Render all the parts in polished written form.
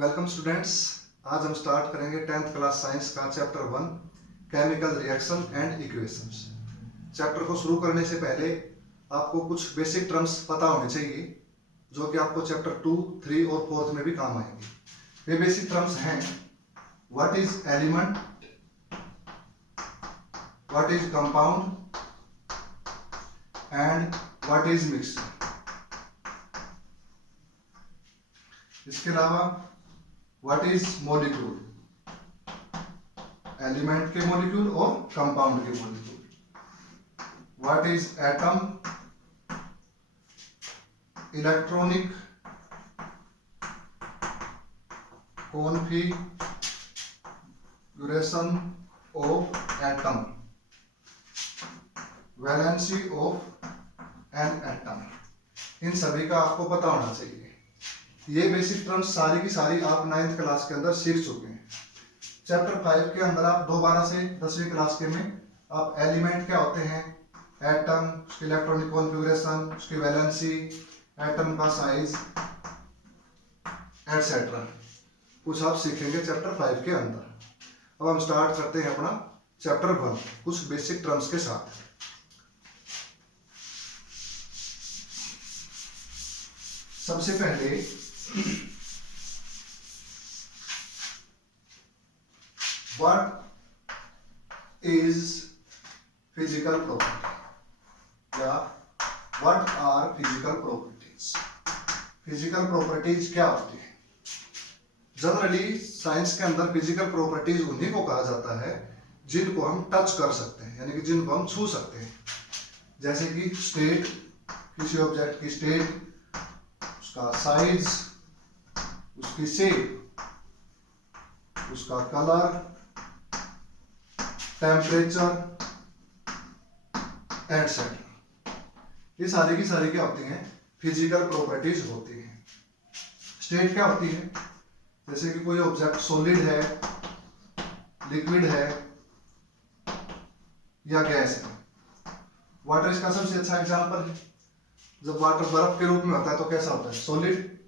Welcome students. आज हम start करेंगे 10th क्लास साइंस का chapter 1 chemical reaction and equations. Chapter को शुरू करने से पहले आपको कुछ बेसिक टर्म्स पता होने चाहिए जो कि आपको चैप्टर 2, 3 और 4 में भी काम आएंगे। वे बेसिक टर्म्स हैं what is element, what is compound and what is mixture. इसके अलावा व्हाट इज मॉलिक्यूल, एलिमेंट के मॉलिक्यूल और कंपाउंड के molecule. What is atom, electronic configuration of atom, valency of an atom. इन सभी का आपको पता होना चाहिए। ये बेसिक टर्म्स सारी की सारी आप 9th क्लास के अंदर सीख चुके हैं। चैप्टर 5 के अंदर आप दोबारा से 10वीं क्लास के में आप एलिमेंट क्या होते हैं, एटम, उसकी इलेक्ट्रॉनिक कॉन्फ़िगरेशन, उसकी वैलेंसी, एटम का साइज एटसेट्रा कुछ आप सीखेंगे चैप्टर 5 के अंदर। अब हम स्टार्ट करते हैं अपना चैप्टर 1 कुछ बेसिक टर्म्स के साथ। सबसे पहले व्हाट इज फिजिकल प्रॉपर्टी या what are physical properties. Physical properties क्या होती है? जनरली साइंस के अंदर फिजिकल प्रॉपर्टीज उन्हीं को कहा जाता है जिनको हम टच कर सकते हैं, यानी कि जिनको हम छू सकते हैं। जैसे कि स्टेट, किसी ऑब्जेक्ट की स्टेट, उसका साइज, उसकी शेप, उसका कलर, टेम्परेचर एटसेट्रा। ये सारी की सारी क्या होती हैं? फिजिकल प्रॉपर्टीज होती हैं। स्टेट क्या होती है? जैसे कि कोई ऑब्जेक्ट सॉलिड है, लिक्विड है या गैस है। वाटर इसका सबसे अच्छा एग्जांपल है। जब वाटर बर्फ के रूप में होता है तो कैसा होता है? सॉलिड।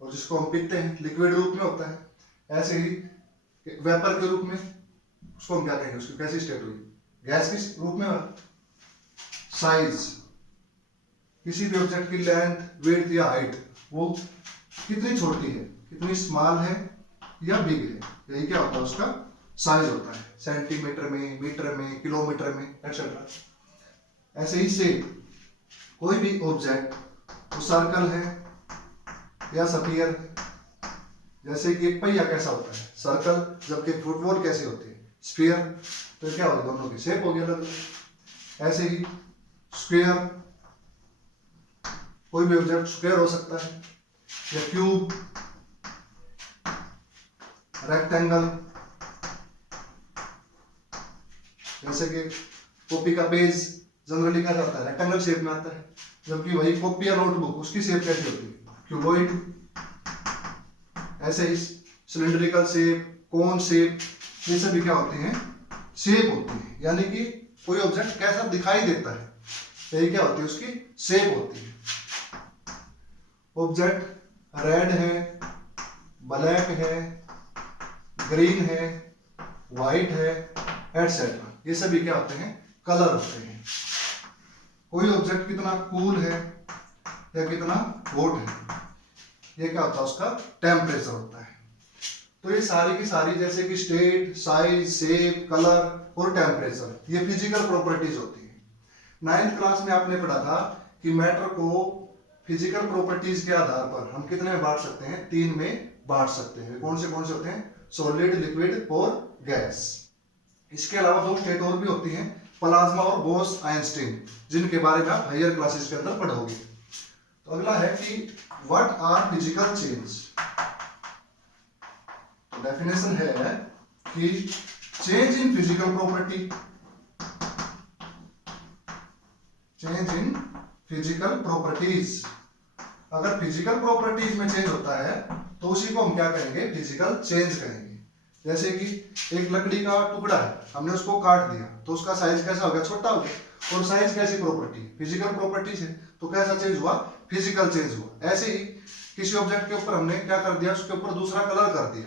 और जिसको हम पीते हैं लिक्विड रूप में होता है। ऐसे ही वेपर के रूप में उसको हम क्या कहेंगे? उसकी कैसी स्टेट हुई? गैस के रूप में। साइज, किसी भी ऑब्जेक्ट की लेंथ, विड्थ या हाइट वो कितनी छोटी है, कितनी स्मॉल है या बिग है, यही क्या होता है? उसका साइज होता है। सेंटीमीटर में, मीटर में, किलोमीटर में एक्सेट्रा। ऐसे ही शेप, कोई भी ऑब्जेक्ट वो सर्कल है या स्फीयर है। जैसे कि एक पहिया कैसा होता है? सर्कल, जबकि फुटबॉल कैसे होती है? स्फीयर। तो क्या होगा? दोनों की शेप होगी अलग अलग। ऐसे ही स्क्वायर, कोई भी ऑब्जेक्ट स्क्वायर हो सकता है या क्यूब, रेक्टेंगल। जैसे कि कॉपी का पेज जनरली क्या होता है? रेक्टेंगल शेप में आता है, जबकि वही कॉपी या नोटबुक उसकी शेप कैसी होती है? क्यूबॉइड। ऐसे ही सिलिंड्रिकल शेप, कोन शेप, ये सभी क्या होती हैं? शेप होती है। यानी कि कोई ऑब्जेक्ट कैसा दिखाई देता है, यही क्या होती है? उसकी शेप होती है। ऑब्जेक्ट रेड है, ब्लैक है, ग्रीन है, व्हाइट है एटसेट्रा, ये सभी क्या होते हैं? कलर होते हैं। कोई ऑब्जेक्ट कितना कूल है या कितना हॉट है, ये क्या होता है? उसका टेम्परेचर होता है। तो ये सारी की सारी जैसे कि स्टेट, साइज, शेप, कलर और टेम्परेचर, ये फिजिकल प्रॉपर्टीज होती है। 9th क्लास में आपने पढ़ा था कि मैटर को फिजिकल प्रॉपर्टीज के आधार पर हम कितने में बांट सकते हैं? 3 में बांट सकते हैं। कौन से होते हैं? सॉलिड, लिक्विड और गैस। इसके अलावा 2 स्टेट और भी होती हैं, प्लाज्मा और बोस आइंस्टीन, जिनके बारे में आप हायर क्लासेस के अंदर पढ़ोगे। तो अगला है कि व्हाट आर फिजिकल चेंज। तो डेफिनेशन है कि change in physical property, change in physical properties. अगर फिजिकल प्रॉपर्टीज में चेंज होता है तो उसी को हम क्या कहेंगे? फिजिकल चेंज कहेंगे। जैसे कि एक लकड़ी का टुकड़ा है, हमने उसको काट दिया तो उसका साइज कैसा हो गया? छोटा हो गया। और साइज कैसी प्रॉपर्टी? फिजिकल प्रॉपर्टी है। तो कैसा चेंज हुआ? फिजिकल चेंज हुआ। ऐसे ही किसी ऑब्जेक्ट के ऊपर हमने क्या कर दिया, उसके ऊपर दूसरा कलर कर दिया,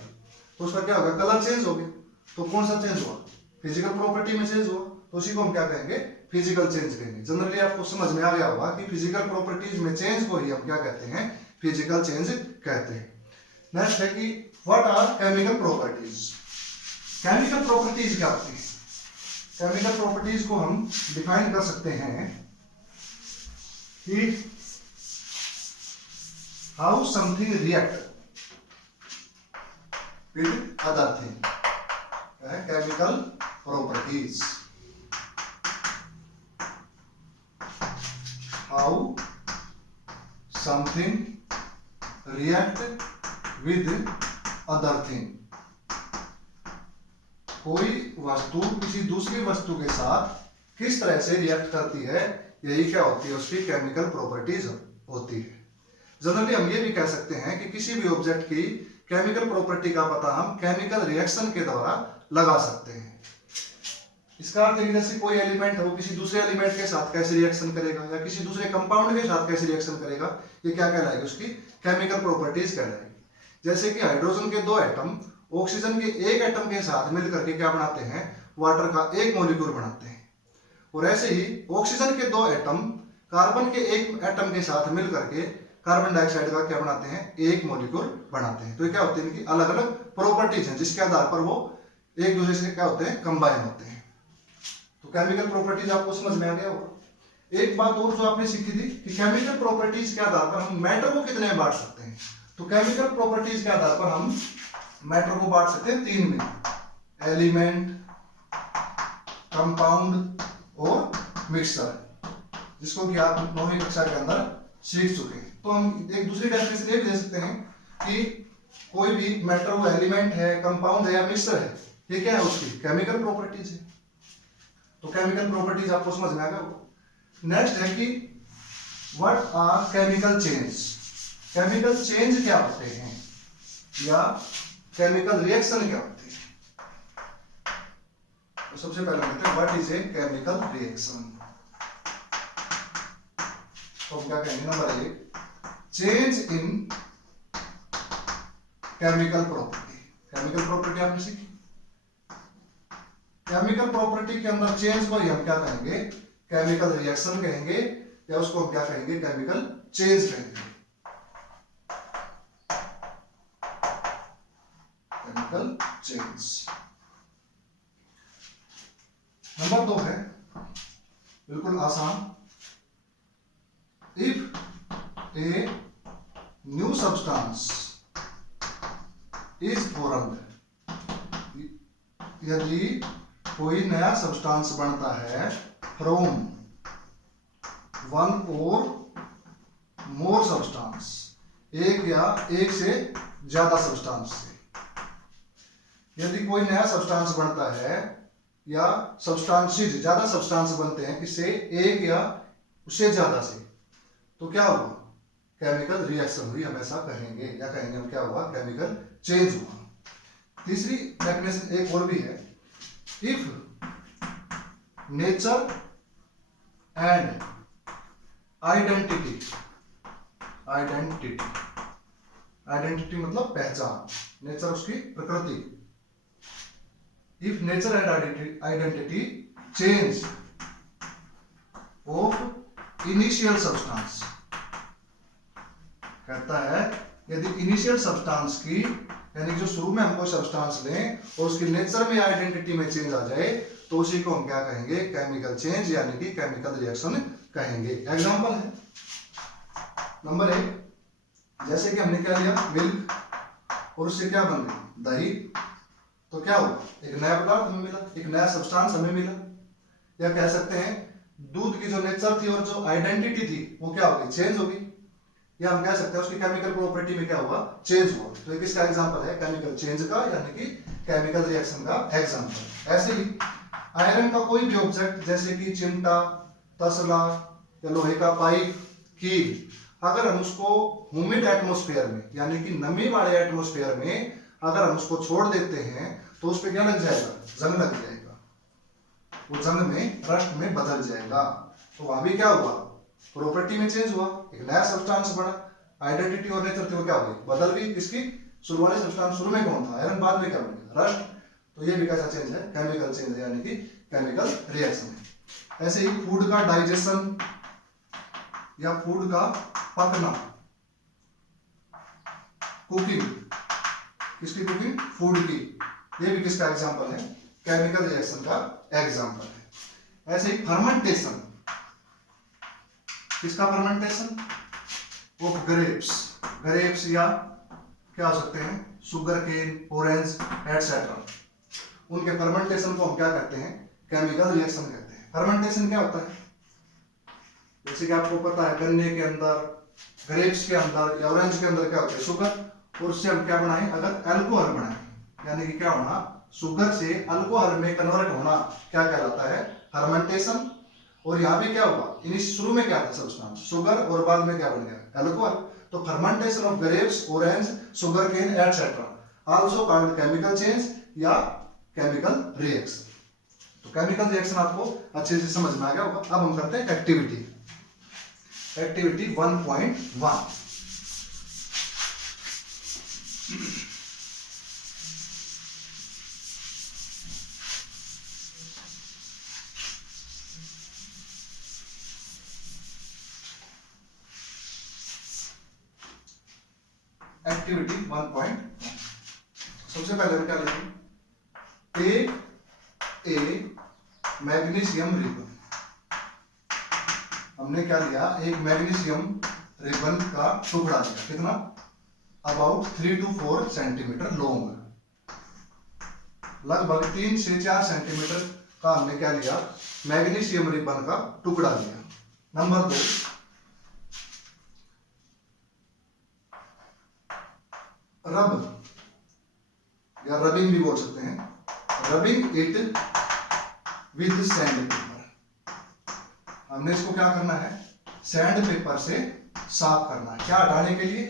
तो उसका क्या होगा, कलर चेंज हो गया। तो कौन सा चेंज हुआ, फिजिकल प्रॉपर्टी में चेंज हुआ, तो उसी को हम क्या कहेंगे, फिजिकल चेंज कहेंगे। जनरली आपको समझ में आ गया होगा कि फिजिकल प्रॉपर्टीज में चेंज को ही हम क्या कहते हैं, फिजिकल चेंज कहते हैं। नेक्स्ट है कि what are chemical properties. Chemical properties क्या होती है? केमिकल प्रॉपर्टीज को हम डिफाइन कर सकते हैं कि how something react with other thing, chemical properties. How something react with other thing, कोई वस्तु किसी दूसरी वस्तु के साथ किस तरह से रिएक्ट करती है, यही क्या होती है, उसकी केमिकल प्रॉपर्टीज होती है। जनरली हम ये भी कह सकते हैं कि किसी भी ऑब्जेक्ट की केमिकल प्रॉपर्टी का पता हम केमिकल रिएक्शन के द्वारा लगा सकते हैं। इसका अर्थ है कि जैसे कोई एलिमेंट है वो किसी दूसरे एलिमेंट के साथ कैसे रिएक्शन करेगा या किसी दूसरे कंपाउंड के साथ कैसे रिएक्शन करेगा, ये क्या कहलाएगी, उसकी केमिकल प्रॉपर्टीज कहलाएगी। जैसे कि हाइड्रोजन के दो एटम ऑक्सीजन के एक एटम के साथ मिलकर के क्या बनाते हैं, वाटर का एक मॉलिक्यूल बनाते हैं। और ऐसे ही ऑक्सीजन के दो एटम कार्बन के एक एटम के साथ मिलकर के कार्बन डाइऑक्साइड का क्या बनाते हैं, एक मॉलिक्यूल बनाते हैं। तो क्या होते हैं, इनकी अलग अलग प्रॉपर्टीज हैं जिसके आधार पर वो एक दूसरे से क्या होते हैं, कंबाइन होते हैं। तो केमिकल प्रॉपर्टीज आपको समझ में आ गया होगा। एक बात और जो आपने सीखी थी कि केमिकल प्रॉपर्टीज के आधार पर हम मैटर को कितने में बांट सकते हैं। तो केमिकल प्रॉपर्टीज के आधार पर हम मैटर को बांट सकते हैं तीन में, एलिमेंट, कंपाउंड और मिक्सचर, जिसको कि आप 9वीं कक्षा के अंदर सीख चुके हैं। तो हम एक दूसरी डेफिनेशन ये भी दे सकते हैं कि कोई भी मैटर वो एलिमेंट है, कंपाउंड है या मिक्सचर है, ये क्या है, उसकी केमिकल प्रॉपर्टीज है। तो केमिकल प्रॉपर्टीज आपको समझ में आ गया। नेक्स्ट है कि what are chemical change. Chemical change क्या होते हैं या केमिकल रिएक्शन क्या होती है। तो सबसे पहले कहते हैं what is a chemical reaction. तो हम क्या कहेंगे, number 1 change in chemical property. Chemical property आपने सीखी। केमिकल प्रॉपर्टी के अंदर चेंज को ही हम क्या कहेंगे, केमिकल रिएक्शन कहेंगे, या उसको हम क्या कहेंगे, केमिकल चेंज कहेंगे। Chemical change. नंबर 2 है बिल्कुल आसान, if a new substance is formed, यदि कोई नया सब्सटेंस बनता है फ्रॉम वन और मोर सब्सटेंस, एक या एक से ज्यादा सब्सटेंस से। यदि कोई नया सब्सटेंस बनता है या सब्सटेंसेस ज्यादा सब्सटेंस बनते हैं किससे, एक या उससे ज्यादा से, तो क्या हुआ, केमिकल रिएक्शन हुई, हम ऐसा कहेंगे, या कहेंगे हम क्या हुआ, केमिकल चेंज हुआ। तीसरी डेफिनेशन एक और भी है, if nature and identity, identity मतलब पहचान, नेचर उसकी प्रकृति, if nature and identity change of initial substance, कहता है यदि इनिशियल सब्सटेंस की, यानी जो शुरू में हमको सब्सटेंस लें और उसकी नेचर में आइडेंटिटी में चेंज आ जाए, तो उसी को हम क्या कहेंगे, केमिकल चेंज यानी कि केमिकल रिएक्शन कहेंगे। एग्जांपल है नंबर 1, जैसे कि हमने क्या लिया, मिल्क, और उससे क्या बन गई, दही, तो क्या हुआ, एक नया पदार्थ हमें मिला, एक नया सब्सटेंस हमें मिला। या कह सकते हैं दूध की जो नेचर थी और जो आइडेंटिटी थी वो क्या हो गई, चेंज हो गई, या हम कह सकते हैं उसकी केमिकल प्रॉपर्टी में क्या हुआ, चेंज हुआ। तो एक इसका एग्जांपल है केमिकल चेंज का, यानी कि केमिकल रिएक्शन का एग्जांपल। ऐसे ही आयरन का कोई भी ऑब्जेक्ट जैसे कि चिमटा, तसला या लोहे का पाइप, कील, अगर हम उसको ह्यूमिड एटमॉस्फेयर में यानी कि नमी वाले एटमॉस्फेयर में अगर हम उसको छोड़ देते हैं तो उस पर क्या लग जाएगा, जंग लग जाएगा, वो जंग में रस्ट में बदल जाएगा। तो वहां भी क्या हुआ, प्रॉपर्टी में चेंज हुआ, एक नया सब्सटेंस बना, आइडेंटिटी और नेचर थी वो क्या हो गई, बदल गई। किसकी, शुरू वाले सब्सटेंस शुरू में कौन था, आयरन, बाद में क्या बन गया, रस्ट। तो ये भी कैसा चेंज है, केमिकल चेंज है, यानी कि केमिकल रिएक्शन है। ऐसे ही फूड का डाइजेशन या फूड का पकना, कुकिंग, किसकी कुकिंग, फूड की, ये भी किसका एग्जांपल है, केमिकल रिएक्शन का एग्जांपल है। ऐसे ही फर्मेंटेशन, किसका फर्मेंटेशन, ऑफ ग्रेप्स, ग्रेप्स या क्या हो सकते हैं, शुगर केन, ऑरेंज एटसेट्रा, उनके फर्मेंटेशन को हम क्या कहते हैं, केमिकल रिएक्शन कहते हैं। फर्मेंटेशन क्या होता है, जैसे कि आपको पता है गन्ने के अंदर, ग्रेप्स के अंदर या ऑरेंज के अंदर क्या होता है, शुगर, और उससे हम क्या बनाएं, अगर अल्कोहल बनाएं, यानी कि क्या होना, शुगर से अल्कोहल में कन्वर्ट होना क्या कहलाता है, फर्मेंटेशन। और यहाँ पे क्या हुआ, इन शुरू में क्या था सब्सटेंस, शुगर, और बाद में क्या बन गया, अल्कोहल। तो fermentation of grapes, orange, sugar cane etcetera also called chemical change या केमिकल रिएक्शन। तो केमिकल रिएक्शन आपको अच्छे से समझ में आ गया होगा। अब हम करते हैं एक्टिविटी, एक्टिविटी 1.1। एक्टिविटी 1.1 सबसे पहले हम क्या लेंगे, ए मैग्नीशियम रिबन। हमने क्या लिया, एक मैग्नीशियम रिबन का टुकड़ा लिया, कितना, अबाउट 3 to 4 सेंटीमीटर लॉन्ग, लगभग 3 से 4 सेंटीमीटर का हमने क्या लिया, मैग्नीशियम रिबन का टुकड़ा लिया। नंबर 2, रब या रबिंग भी बोल सकते हैं, rubbing it with sand paper. हमने इसको क्या करना है, सैंड पेपर से साफ करना है, क्या हटाने के लिए,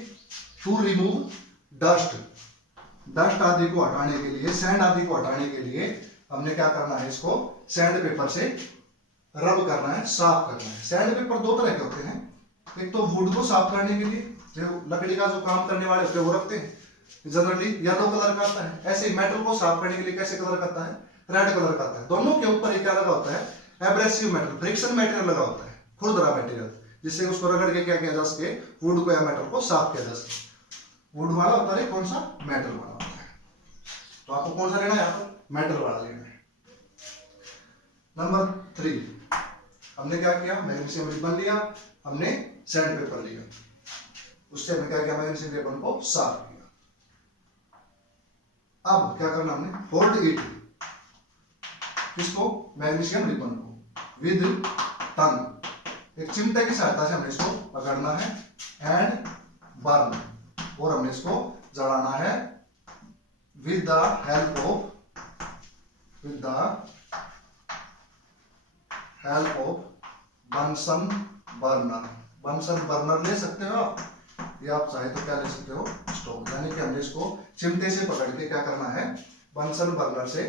टू रिमूव डस्ट, डस्ट आदि को हटाने के लिए, सैंड आदि को हटाने के लिए हमने क्या करना है, इसको सैंड पेपर से रब करना है, साफ करना है। सैंड पेपर दो तरह के होते हैं, एक तो वुड को साफ करने के लिए, जो लकड़ी का जो काम करने वाले होते हैं वो रखते हैं, जनरली येलो कलर का आता है। ऐसे ही मेटल को साफ करने के लिए कैसे कलर का आता है, रेड कलर का आता है। दोनों के ऊपर क्या लगा होता है, एब्रेसिव मेटल, फ्रिक्शन मटेरियल लगा होता है, खुरदरा मटेरियल, जिससे उसको रगड़ के क्या किया जा सके, वुड को या मेटल को साफ किया जा सके। वुड वाला होता है कौन सा, मेटल वाला होता है। तो आपको कौन सा लेना है, यहाँ पर मेटल वाला लेना है। नंबर 3, हमने क्या किया, मैग्नीशियम रिबन लिया, हमने सैंड पेपर लिया, उससे हमने क्या किया, मैग्नीशियम रिबन को साफ किया। अब क्या करना, हमने होल्ड इट, किसको, मैग्नीशियम रिबन को, विद टंग, एक चिमटे की सहायता से हमने इसको पकड़ना है, एंड बर्न, और हमने इसको जलाना है, with the help of Bunsen burner. Bunsen burner ले सकते हो आप, या आप चाहे तो क्या ले सकते हो, स्टोव, यानी कि हमने इसको चिमटे से पकड़ के क्या करना है, बंसन बर्नर से,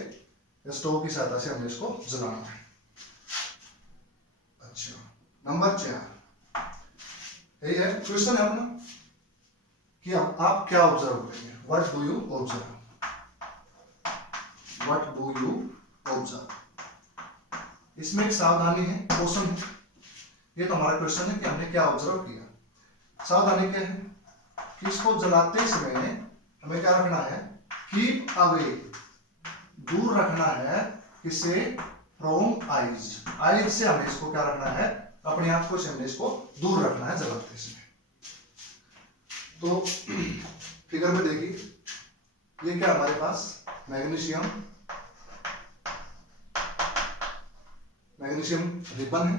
स्टोव की सहायता से हमने इसको जलाना है। अच्छा, नंबर 4, यही है क्वेश्चन है अपना कि आप क्या ऑब्जर्व करेंगे, what do you observe, what do you observe. इसमें एक सावधानी है, क्वेश्चन है, ये तो हमारा क्वेश्चन है कि हमने क्या ऑब्जर्व किया। सावधानी क्या है कि इसको जलाते समय हमें क्या रखना है, कीप अवे, दूर रखना है, किसे, फ्रॉम आइज, आइज से हमें इसको क्या रखना है, अपनी आंखों से हमने इसको दूर रखना है जलाते समय। तो फिगर में देखिए, ये क्या हमारे पास मैग्नीशियम रिबन है,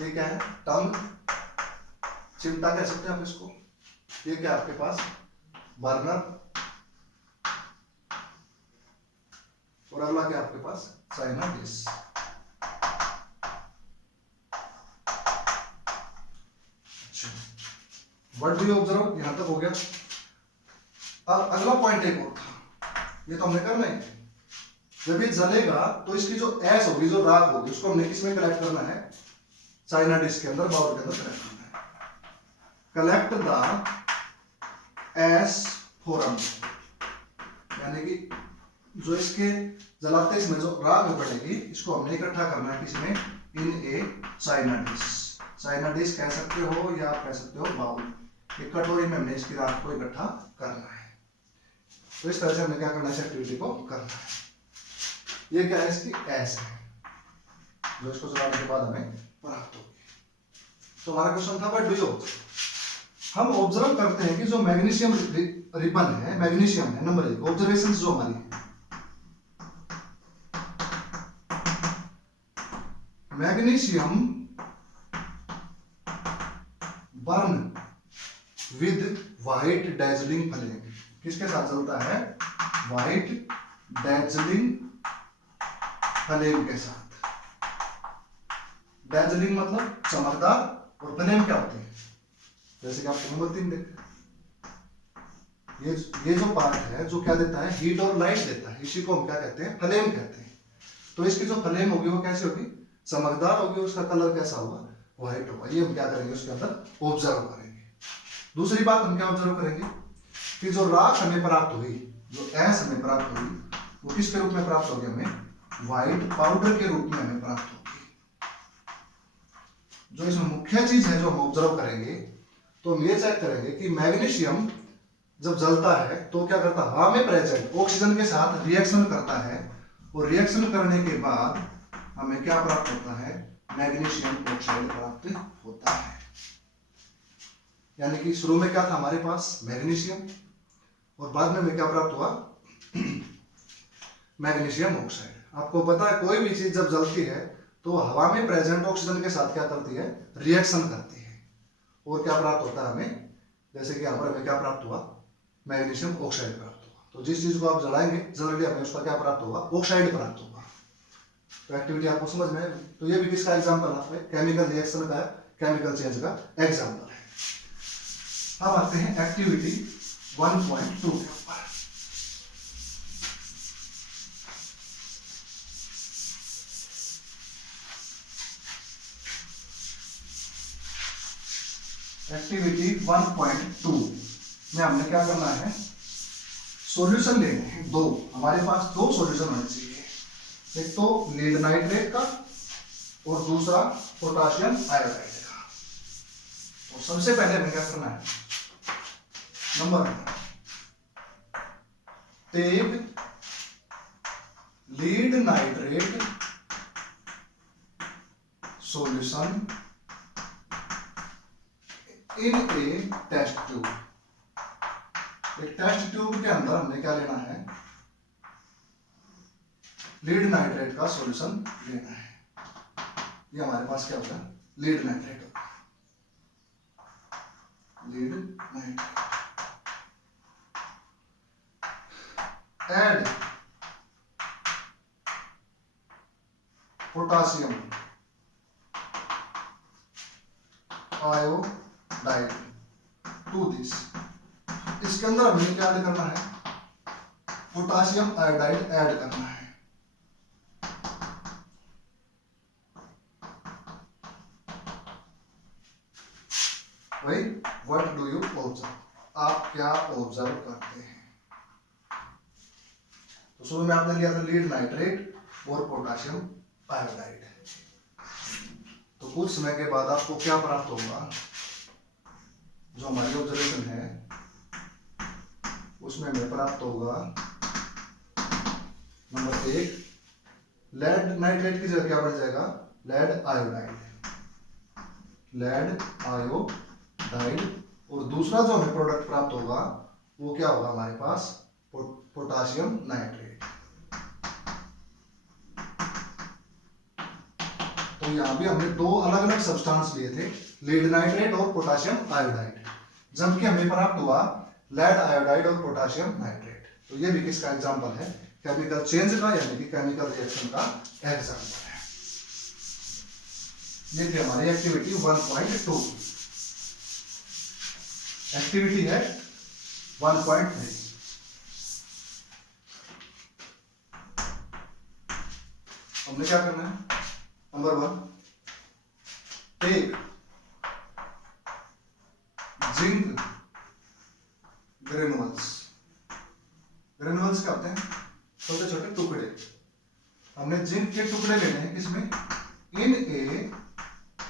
ये क्या है, टंग, चिमटा कह सकते हैं आप इसको, ये क्या आपके पास, बर्नर, और अगला क्या आपके पास, चाइना डिश। अच्छा, व्हाट डू यू ऑब्जर्व, यहां तक हो गया। अब अगला पॉइंट एक और था, ये तो हमने करना है, जब ये जलेगा तो इसकी जो ऐश होगी, जो राख होगी, उसको हमने किसमें कलेक्ट करना है, चाइना डिश के अंदर, बाउल के अंदर कलेक्ट करना है। कलेक्ट द एस फोरम, यानी कि जो इसके जलाते इसमें जो राख पड़ेगी इसको हमने इकट्ठा करना है किसमें, इन A China dish. China dish कह सकते हो या आप कह सकते हो बाउल। एक कटोरी में हमने इसकी राख को इकट्ठा करना है। तो इस तरह से हमें क्या करना है, इस एक्टिविटी को करना है। ये क्या है, इसकी एस है जो इसको चलाने के बाद हमें प्राप्त होगी। तो हमारा क्वेश्चन था व्हाट डू यू, हम ऑब्जर्व करते हैं कि जो मैग्नीशियम रिबन है, मैग्नीशियम है, नंबर 1 ऑब्जर्वेशन जो हमारी है, magnesium burn with white dazzling flame, किसके साथ जलता है, व्हाइट डैजलिंग फ्लेम के साथ। डैजलिंग मतलब चमकदार, और फ्लेम क्या होती है, जैसे कि आपको नंबर 3 देख, ये जो पार्ट है जो क्या देता है, हीट और लाइट देता है, इसी को हम क्या कहते हैं, फ्लेम कहते हैं। तो इसकी जो फ्लेम होगी वो कैसी होगी, चमकदार होगी, उसका कलर कैसा होगा, व्हाइट होगा। ये हम क्या करेंगे, उसके अंदर ऑब्जर्व करेंगे। दूसरी बात हम क्या ऑब्जर्व करेंगे कि जो राख हमें प्राप्त हुई, जो एस हमें प्राप्त हुई, वो किसके रूप में प्राप्त होगी, हमें व्हाइट पाउडर के रूप में हमें प्राप्त होगी। जो इसमें मुख्य चीज है जो हम ऑब्जर्व करेंगे, तो हम ये चेक करेंगे कि मैग्नीशियम जब जलता है तो क्या करता है, हवा में प्रेजेंट ऑक्सीजन के साथ रिएक्शन करता है, और रिएक्शन करने के बाद हमें क्या प्राप्त होता है, मैग्नीशियम ऑक्साइड प्राप्त होता है। यानी कि शुरू में क्या था हमारे पास, मैग्नीशियम, और बाद में हमें क्या प्राप्त हुआ, मैग्नीशियम ऑक्साइड। आपको पता है कोई भी चीज जब जलती है तो हवा में प्रेजेंट ऑक्सीजन के साथ क्या करती है, रिएक्शन करती है, और क्या प्राप्त होता है हमें, जैसे कि यहाँ पर हमें क्या प्राप्त हुआ, मैग्नीशियम ऑक्साइड प्राप्त हुआ। तो जिस चीज को आप जलाएंगे जनरली हमें उसका क्या प्राप्त होगा, ऑक्साइड प्राप्त होगा। तो एक्टिविटी आपको समझ में, तो ये भी किसका एग्जांपल है, केमिकल रिएक्शन का, केमिकल चेंज का एग्जांपल है। अब आते हैं एक्टिविटी 1.2 के ऊपर। एक्टिविटी 1.2 में हमने क्या करना है, सॉल्यूशन लेने हैं दो। हमारे पास दो सॉल्यूशन होने चाहिए, एक तो लीड नाइट्रेट का और दूसरा पोटाशियम आयोडाइड का। और सबसे पहले हमें क्या करना है, number 1, take lead nitrate solution in a test tube. एक टेस्ट ट्यूब के अंदर हमने क्या लेना है, लीड नाइट्रेट का सॉल्यूशन लेना है। ये हमारे पास क्या होगा, लीड नाइट्रेट होगा, lead nitrate. Add potassium iodide to this. इसके अंदर हमें क्या ऐड करना है, पोटाशियम आयोडाइड ऐड करना है। भाई व्हाट डू यू ऑब्जर्व, आप क्या ऑब्जर्व करते हैं। तो शुरू में आपने लिया था लीड नाइट्रेट और पोटाशियम आयोडाइड। तो कुछ समय के बाद आपको क्या प्राप्त होगा, जो हमारी ऑब्जर्वेशन है उसमें हमें प्राप्त होगा, नंबर 1, लेड नाइट्रेट की जगह क्या बन जाएगा, लेड आयोडाइड, लेड आयोडाइड। और दूसरा जो हमें प्रोडक्ट प्राप्त होगा वो क्या होगा हमारे पास, पोटाशियम नाइट्रेट। तो यहां भी हमने दो अलग अलग सब्सटेंस लिए थे, लीड नाइट्रेट और पोटाशियम आयोडाइड, जबकि हमें प्राप्त हुआ लेड आयोडाइड और पोटाशियम नाइट्रेट। तो ये भी किसका एग्जांपल है, केमिकल चेंज का, यानी कि केमिकल रिएक्शन का एग्जांपल है। ये थी हमारी एक्टिविटी 1.2। एक्टिविटी है 1.3। हमने क्या करना है, नंबर 1,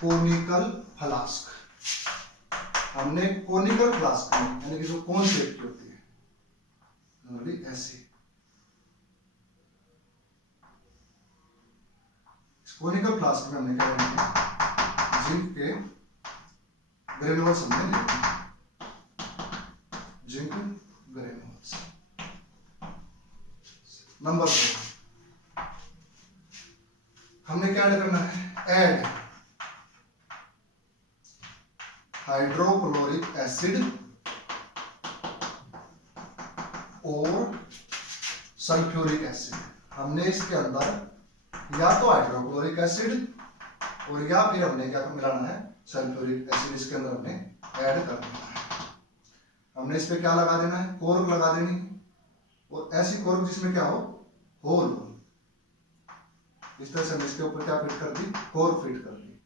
कोनिकल फ्लास्क, हमने कोनिकल फ्लास्क में यानी कि जो कोन शेप की होती है ऐसी, कोनिकल फ्लास्क में हमने क्या लेंगे, जिंक के ग्रेन्यूल्स हमने लेंगे, जिंक ग्रेन्यूल्स। नंबर 2 हमने क्या ऐड करना है, ऐड हाइड्रोक्लोरिक एसिड और सल्फ्यूरिक एसिड। हमने इसके अंदर या तो हाइड्रोक्लोरिक एसिड और या फिर हमने क्या मिलाना है, सल्फ्यूरिक एसिड इसके अंदर हमने ऐड कर देना है। हमने इस पे क्या लगा देना है, कोर्क लगा देनी है, और ऐसी कोर्क जिसमें क्या हो, होल हो। इस तरह से हमने इसके ऊपर क्या फिट कर दी, कोर्क फिट कर दी।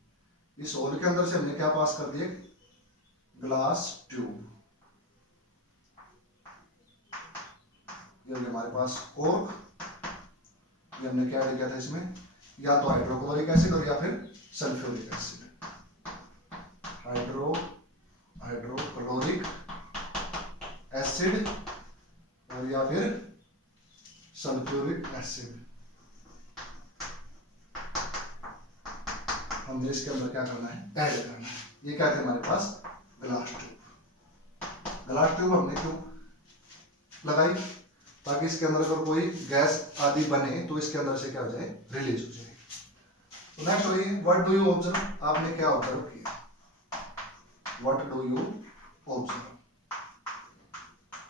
इस होल के अंदर से हमने क्या पास कर दिए, ग्लास ट्यूब। ये हमारे पास कोर्क, ये हमने क्या ऐड किया था इसमें, या तो हाइड्रोक्लोरिक एसिड और या फिर सल्फ्यूरिक एसिड, हाइड्रोक्लोरिक एसिड और या फिर सल्फ्यूरिक एसिड। हमने इसके अंदर क्या करना है, ऐड करना है। ये क्या थे हमारे पास, ग्लास ट्यूब। ग्लास ट्यूब हमने क्यों लगाई, ताकि इसके अंदर अगर कोई गैस आदि बने तो इसके अंदर से क्या हो जाए, रिलीज हो जाए। तो नेक्स्ट वही, व्हाट डू यू ऑब्जर्व, आपने क्या ऑब्जर्व किया, व्हाट डू यू ऑब्जर्व।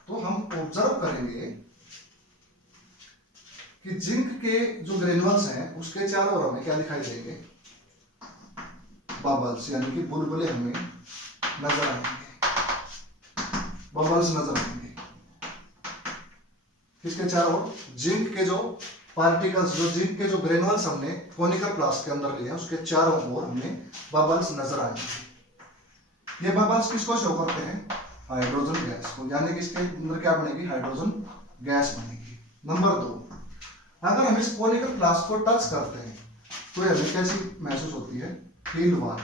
तो हम ऑब्जर्व करेंगे कि जिंक के जो ग्रेन्यूल्स हैं उसके चारों ओर हमें क्या दिखाई देंगे, बबल्स, यानी कि बुलबुले हमें नजर आएंगे, बबल्स नजर आएंगे। किसके चारों ओर, जिंक के जो पार्टिकल्स, जो जिंक के जो ग्रेन्यूल्स हमने कोनिकल फ्लास्क के अंदर लिए हैं उसके चारों ओर हमें बबल्स नजर आएंगे। ये बबल्स किसको शो करते हैं, हाइड्रोजन गैस को, यानी कि इसके अंदर क्या बनेगी, हाइड्रोजन गैस बनेगी। नंबर 2, अगर हम इस कोनिकल फ्लास्क को टच करते हैं तो हमें कैसी महसूस होती है, फील वार्म,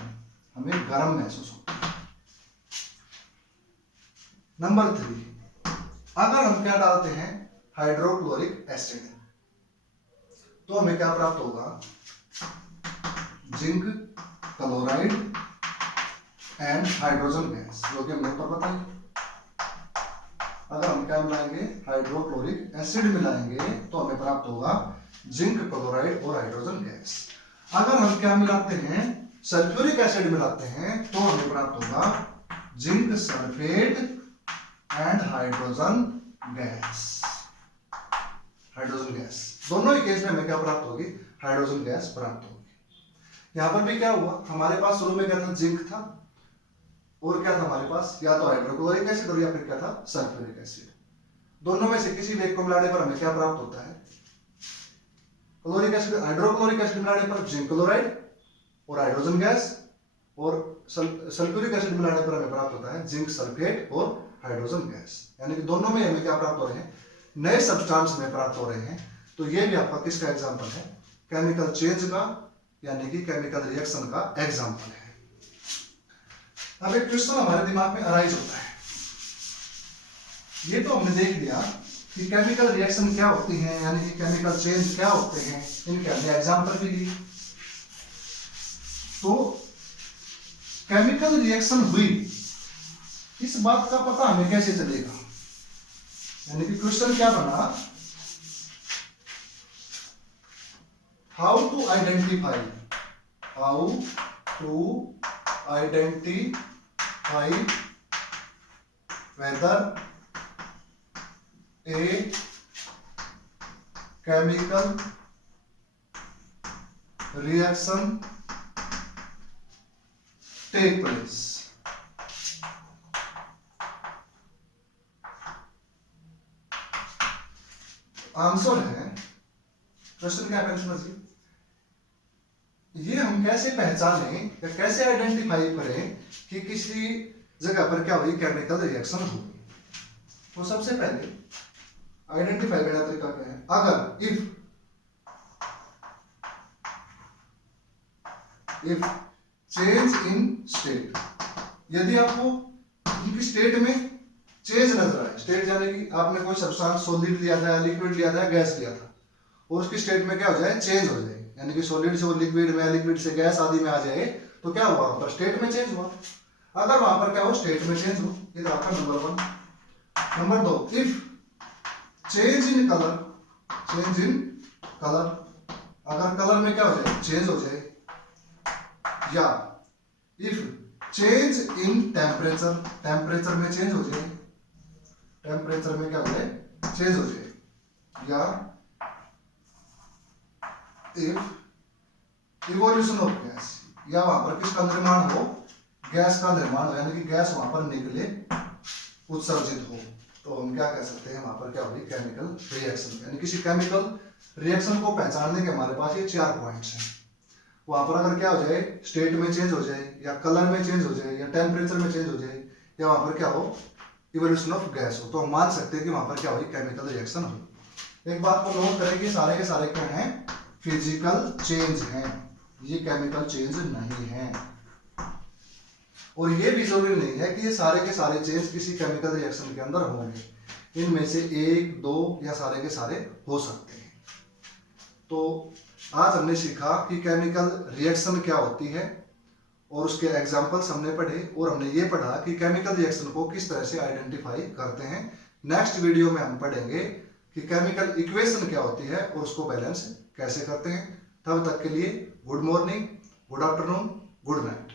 हमें गर्म महसूस होता है। नंबर 3, अगर हम क्या डालते हैं, हाइड्रोक्लोरिक एसिड, तो हमें क्या प्राप्त होगा, zinc chloride and hydrogen gas, जो कि हमने ऊपर बताई। अगर हम क्या मिलाएंगे, हाइड्रोक्लोरिक एसिड मिलाएंगे तो हमें प्राप्त होगा जिंक क्लोराइड और हाइड्रोजन गैस। अगर हम क्या मिलाते हैं, सल्फ्यूरिक एसिड मिलाते हैं तो हमें प्राप्त होगा zinc sulphate and hydrogen gas, hydrogen gas. दोनों ही केस में हमें क्या प्राप्त होगी, हाइड्रोजन गैस प्राप्त होगी। यहां पर भी क्या हुआ, हमारे पास शुरू में क्या था, जिंक था, और क्या था हमारे पास, या तो हाइड्रोक्लोरिक एसिड और या फिर क्या था, सल्फ्यूरिक एसिड। दोनों में से किसी भी एक को मिलाने पर हमें क्या प्राप्त होता है, क्लोरिक एसिड, हाइड्रोक्लोरिक एसिड मिलाने पर जिंक क्लोराइड और हाइड्रोजन गैस, और सल्फ्यूरिक एसिड मिलाने पर हमें प्राप्त होता है जिंक सल्फेट और हाइड्रोजन गैस। यानी कि दोनों में हमें क्या प्राप्त हो रहे हैं, नए सब्सटेंस में प्राप्त हो रहे हैं। तो ये भी आपका किसका एग्जांपल है, केमिकल चेंज का, यानी कि केमिकल रिएक्शन का एग्जांपल है। अब एक क्वेश्चन हमारे दिमाग में अराइज होता है, ये तो हमने देख लिया कि केमिकल रिएक्शन क्या होती हैं, यानी कि केमिकल चेंज क्या होते हैं, इनके हमने एग्जांपल भी लिए। तो केमिकल रिएक्शन हुई, इस बात का पता हमें कैसे चलेगा, यानी कि क्वेश्चन क्या बना, how to identify whether a chemical reaction take place. Answer है, क्वेश्चन क्या है समझिए, ये हम कैसे पहचानें या कैसे आइडेंटिफाई करें कि किसी जगह पर क्या हुई, केमिकल रिएक्शन हुई। तो सबसे पहले आइडेंटिफाई करने का तरीका क्या है, अगर इफ चेंज इन स्टेट, यदि आपको उनकी स्टेट में चेंज नजर आए, स्टेट यानी कि आपने कोई सब्सटेंस सॉलिड लिया था, लिक्विड लिया था, गैस लिया था, और उसकी स्टेट में क्या हो जाए, चेंज हो जाए, यानी कि सॉलिड से वो लिक्विड में, लिक्विड से गैस आदि में आ जाए, तो क्या हुआ, वहां पर स्टेट में चेंज हुआ। अगर वहां पर क्या हो, स्टेट में चेंज हो, ये तो आपका number 1। Number 2, if change in colour, change in colour, अगर कलर में क्या हो जाए, चेंज हो जाए, या if change in temperature, temperature में चेंज हो जाए, टेम्परेचर में क्या हो जाए, चेंज हो जाए, या इफ इवोल्यूशन ऑफ गैस, या वहां पर किसका निर्माण हो, गैस का निर्माण हो, यानी कि गैस वहां पर निकले, उत्सर्जित हो, तो हम क्या कह सकते हैं, वहां पर क्या होगी, केमिकल रिएक्शन। यानी किसी केमिकल रिएक्शन को पहचानने के हमारे पास ये 4 पॉइंट्स हैं। वहां पर अगर क्या हो जाए, स्टेट में चेंज हो जाए, या कलर में चेंज हो जाए, या टेम्परेचर में चेंज हो जाए, या वहां पर क्या हो, इवोल्यूशन ऑफ गैस हो, तो हम मान सकते हैं कि वहां पर क्या होगी, केमिकल रिएक्शन हो। एक बात को नोट करें कि सारे के सारे क्या हैं, फिजिकल चेंज हैं, ये केमिकल चेंज नहीं है। और ये भी जरूरी नहीं है कि ये सारे के सारे चेंज किसी केमिकल रिएक्शन के अंदर होंगे, इनमें से 1, 2 या सारे के सारे हो सकते हैं। तो आज हमने सीखा कि केमिकल रिएक्शन क्या होती है, और उसके एग्जांपल्स हमने पढ़े, और हमने ये पढ़ा कि केमिकल रिएक्शन को किस तरह से आइडेंटिफाई करते हैं। नेक्स्ट वीडियो में हम पढ़ेंगे कि केमिकल इक्वेशन क्या होती है और उसको बैलेंस कैसे करते हैं। तब तक के लिए good morning, good afternoon, good night.